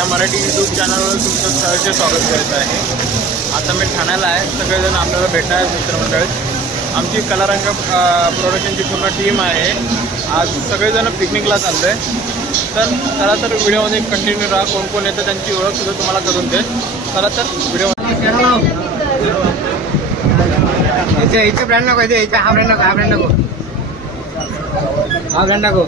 या मराठी यूट्यूब चॅनलवर तुमचं सहर्ष स्वागत करत आहे। आता मी ठाण्याला आहे। सगळेजण आपल्याला भेटणार मित्रमंडळ। आमची कलारंग प्रोडक्शनची पूर्ण टीम आहे। आज सगळेजण पिकनिकला चाललोय। तर चला तर व्हिडिओमध्ये कंटिन्यू राहा। कोण कोण येतं त्यांची ओळख सुद्धा तुम्हाला करून देईल। चला तर व्हिडिओ इथे ब्रँड नको, इथे हा ब्रँड नको, हा ब्रँड नको, हा ब्रँड नको।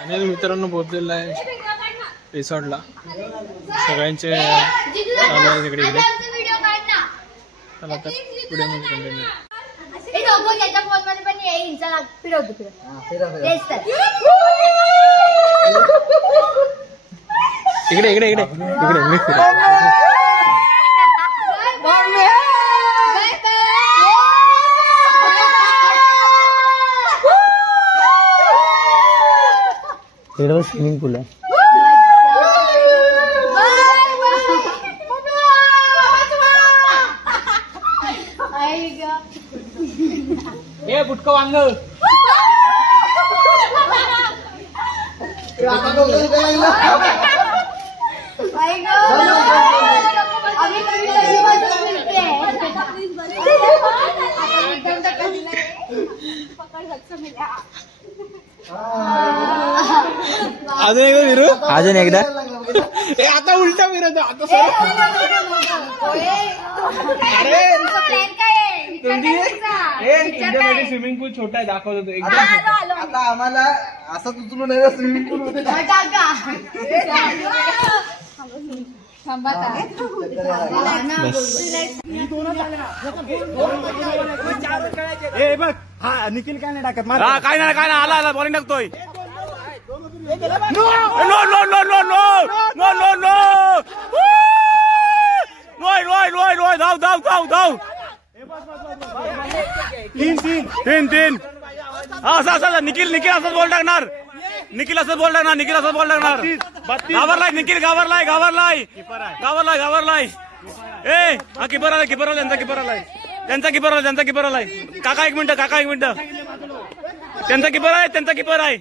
अनिल मित्रांनो पोहोचलेला आहे रिसॉर्टला। सगळ्यांचे चालू आहे तिकडे इकडे। चला तर पुढे मध्ये कंटिन्यू। इकडे इकडे इकडे इकडे स्विमिंग पूल आहे। हे बुटका वांग अजून एकदा विरू, अजून एकदा। आता उलटा फिरत आता स्विमिंग पूल छोटा आहे दाखवत होतो एकदम। आता आम्हाला असं उचलून नाही स्विमिंग पूल मध्ये बघ। हा निखिल काय नाही टाकत, काय नाही आला आला बॉलिंग टाकतोय। No no no no no no no no no रोय रोय रोय रोय धाव धाव धाव धाव। तीन तीन तीन तीन असं निखिल निखिल असंच बॉल टाकणार। निखिल असंच बॉल टाकणार। निखिल असंच बॉल टाकणार। घाबरलाय निखिल, घाबरलाय घाबरलाय घाबरलाय घाबरलाय। ए हा किपर आलाय, किपर आलाय, त्यांचा किपर आलाय, त्यांचा किपर आलाय, त्यांचा किपर आलाय। काका एक मिनिट, काका एक मिनिट, त्यांचा किपर आहे, त्यांचा किपर आहे।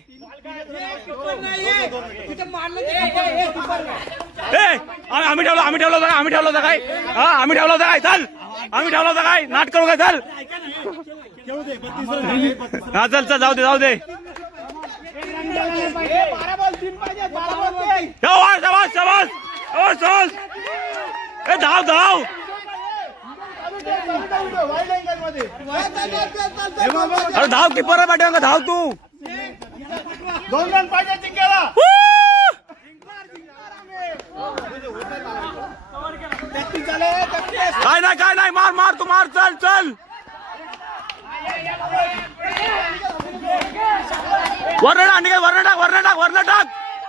आम्ही ठेवलं, आम्ही ठेवलं होता, आम्ही ठेवलं होता काय? हा आम्ही ठेवलं होता काय? चल आम्ही ठेवलं होता काय? नाट करू काय? चल हा चल चल जाऊ दे जाऊ दे। धाव धाव। अरे धाव किपर पाठवा, धाव तू। 2 रन पाहिजे जिंकायला। काय नाही मार मार तू मार, चल चल। वर्ण टाक, वर्ण टाक, वर्ण टाक, वर्ण टाक,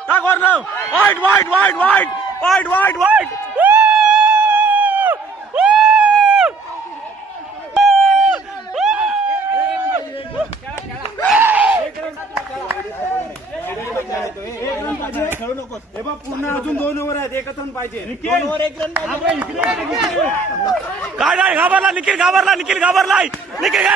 टाक वर्ण। वाईट वाईट वाईट वाईट वाईट वाईट वाईट। पूर्ण अजून 2 ओव्हर आहेत, 1 रन पाहिजे। काय नाही घाबरला निखिल, घाबरला निखिल, घाबरलाय निखिल।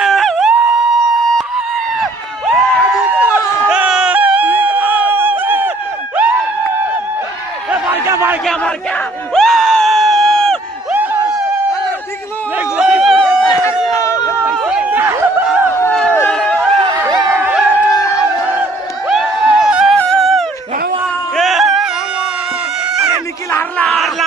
मारक्या मारक्या मारक्या। निखिल हारला हारला।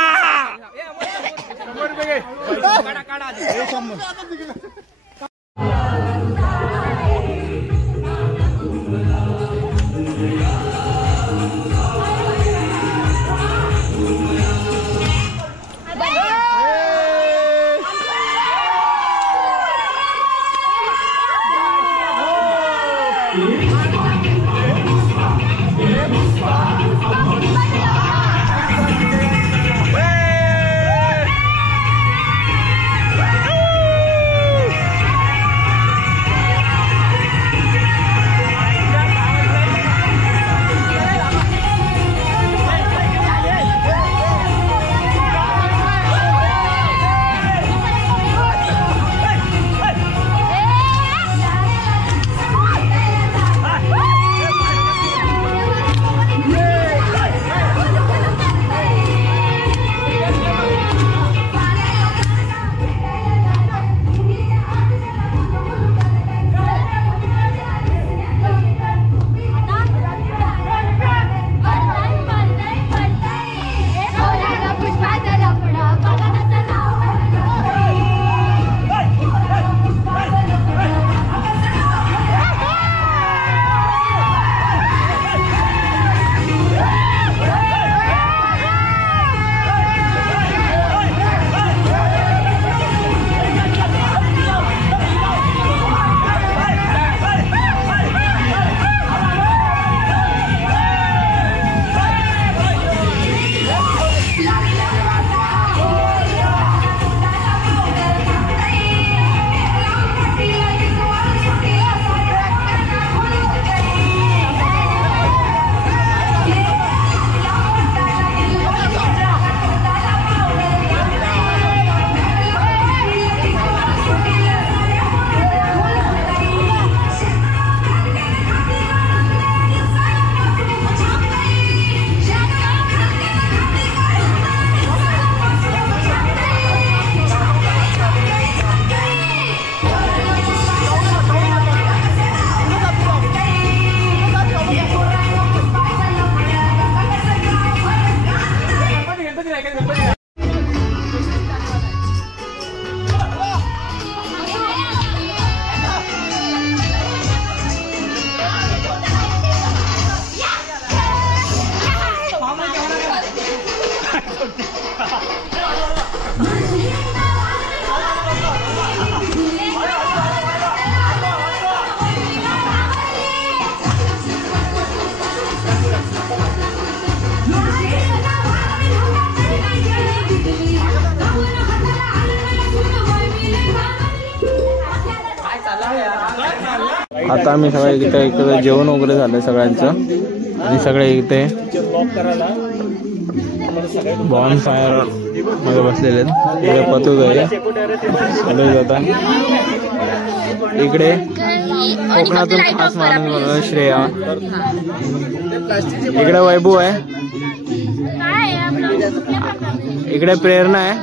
आता आम्ही सगळे इकडे जेवण वगैरे झालंय सगळ्यांचं आणि सगळे इथे बॉन फायर मध्ये बसलेले आहेत. इकडे पतू आहे आता इकडे कोकणातून खास माणूस बनवला श्रेया. इकडे वैभव आहे, इकडे प्रेरणा आहे,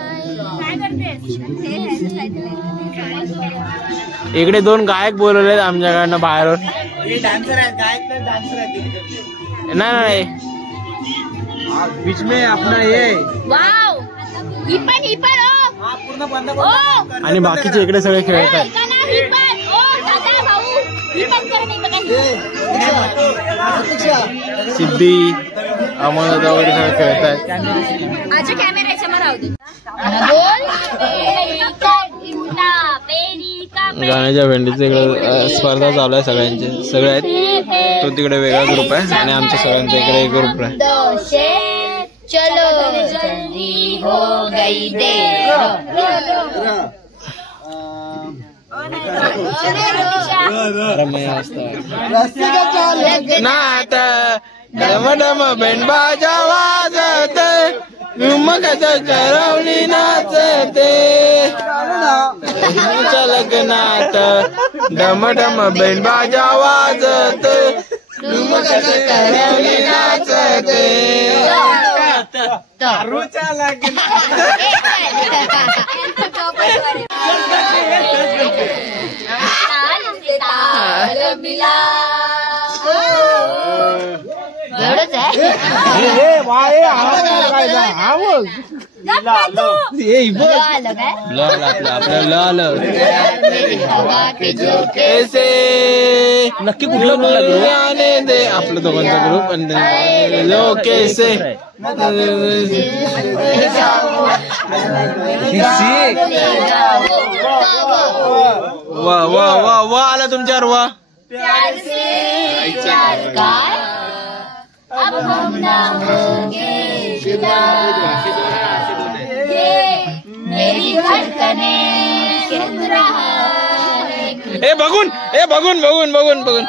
इकडे 2 गायक बोलवले आमच्याकडनं बाहेरून. नाही बीच में अपना ये आणि बाकीचे इकडे सगळे खेळत आहेत. सिद्धी अमोल वगैरे सगळे खेळत आहेत. गाण्याच्या भेंडीचं इकडे स्पर्धा चालू आहे सगळ्यांची. सगळे आहेत, तो तिकडे वेगळा ग्रुप आहे आणि आमच्या सगळ्यांचा इकडे एक ग्रुप आहे. चलो जल्दी हो गई देर नात डम डम बेंडबाजा वाजत करवली नाचते लग्नात डम डम बेंडबाजा वाजत करवली नाचते. नक्की कुठला ग्रुप दे आपलं दोघांचा ग्रुप आणि केसे वा वा वा वा आला तुमच्यावर वा. ए बघून बघून बघून बघून बघून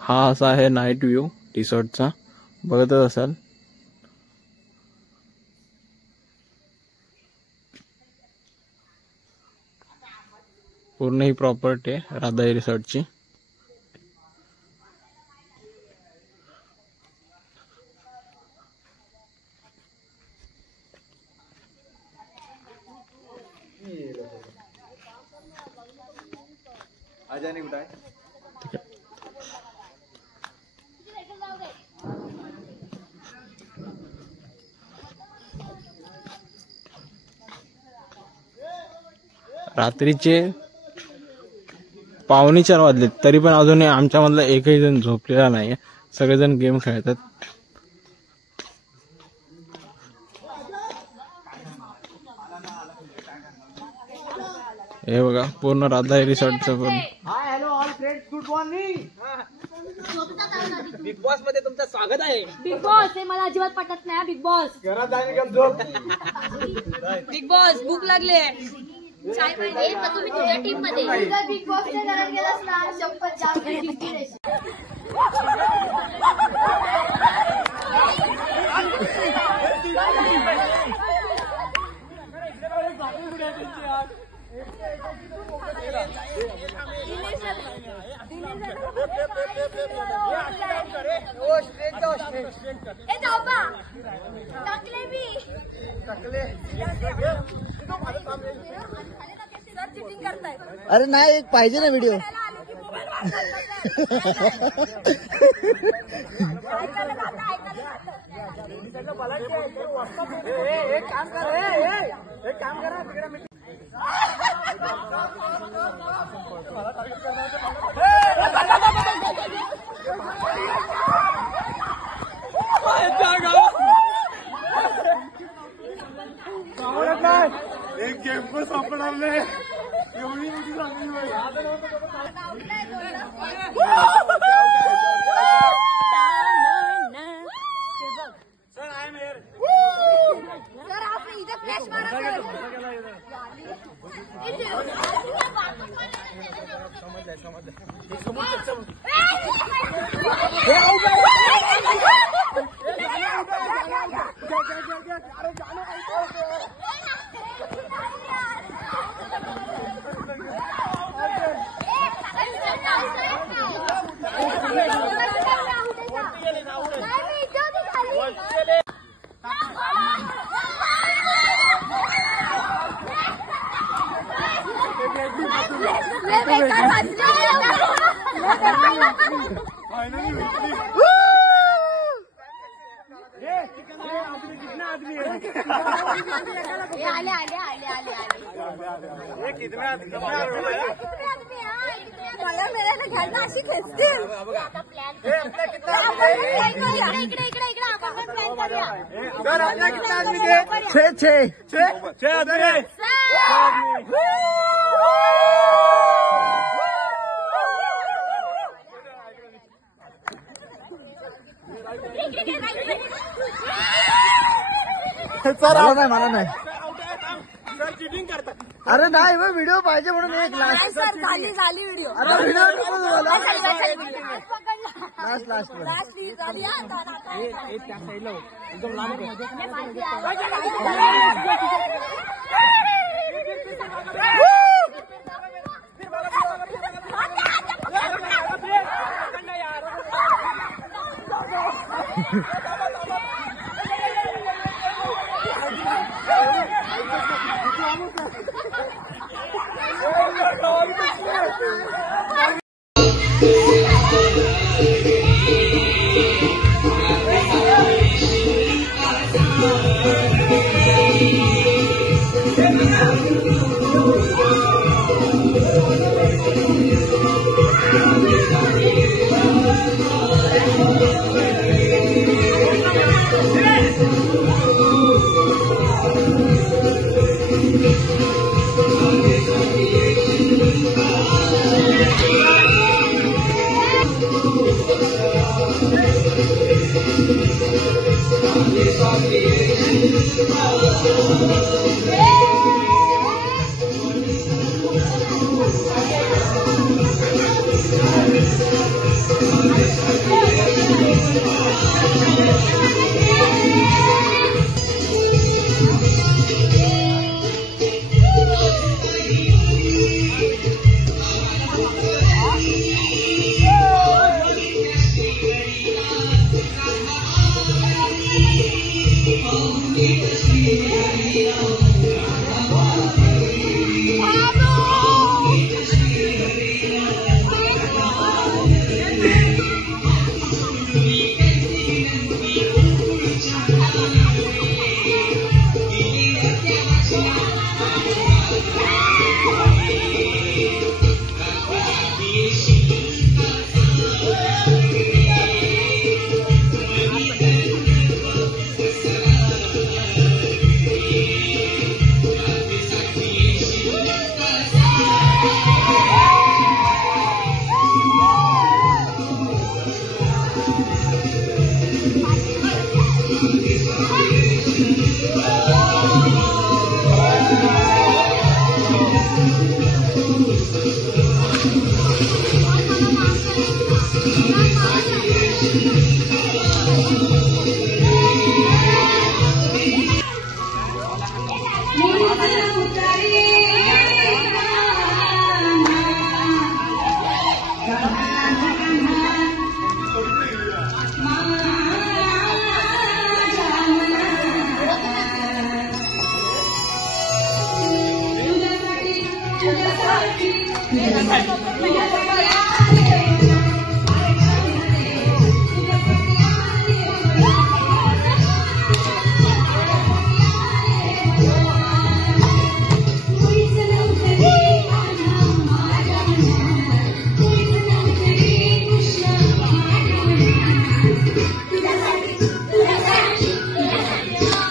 हा असा आहे नाईट व्ह्यू रिसॉर्टचा, बघतच असाल. पूर्ण ही प्रॉपर्टी आहे राधाई रिसॉर्टची. रात्रीचे 3:45 वाजले तरी पण अजूनही आमच्यामधला एकही जण झोपलेला नाही. सगळेजण गेम खेळतात. हे बघा पूर्ण राधाई रिसॉर्टचं पण. Hello all friends, good morning. Big boss मध्ये तुमचं स्वागत आहे. बिग बॉस हे मला अजिबात पटत नाही. बिग बॉस घरात जाणे का झोप. बिग बॉस भूक लागले. चाय पाहिजे तर तुम्ही तुझ्या टीम मध्ये. बिग बॉस ने घरात गेलास ना शपथ जाम. अरे नाही, एक पाहिजे ना व्हिडिओ. एक काम करा एक गेम पण सापडले एवढी मोठी चांगली sir I am here sir आपने इधर फ्लैश मारा मला नाही अरे नाही व्हिडिओ पाहिजे म्हणून एक लास्ट झाली व्हिडिओ आता व्हिडिओ लास्ट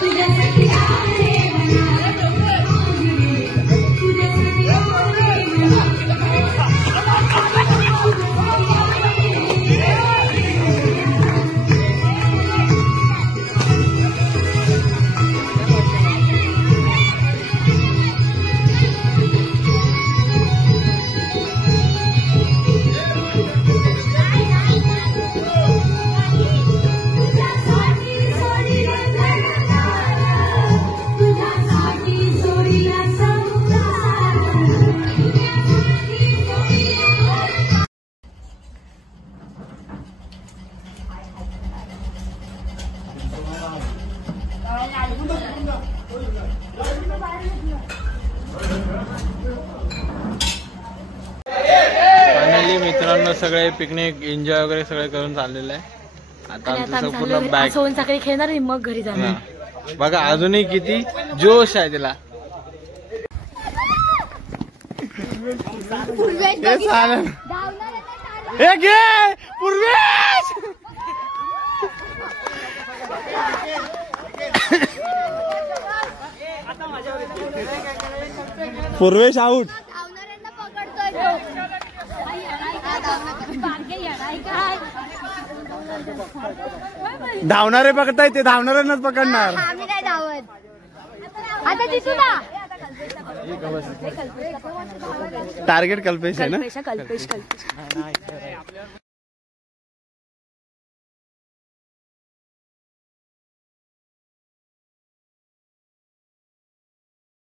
तुझ्यासाठी पूर्ण सगळे पिकनिक एन्जॉय वगैरे सगळे करून चाललेलं आहे. आता आमचं संपूर्ण बॅग सकाळी खेळणार आणि मग घरी जाणार. बघा अजूनही किती जोश आहे तिला. हे चालेल. हे घे पूर्वेश. पूर्वेश आऊट. धावणारे पकडताय ते धावणाऱ्यांनाच पकडणार. आम्ही नाही धावत. आता दिसू ना. टार्गेट कल्पेश आहे ना. कल्पेश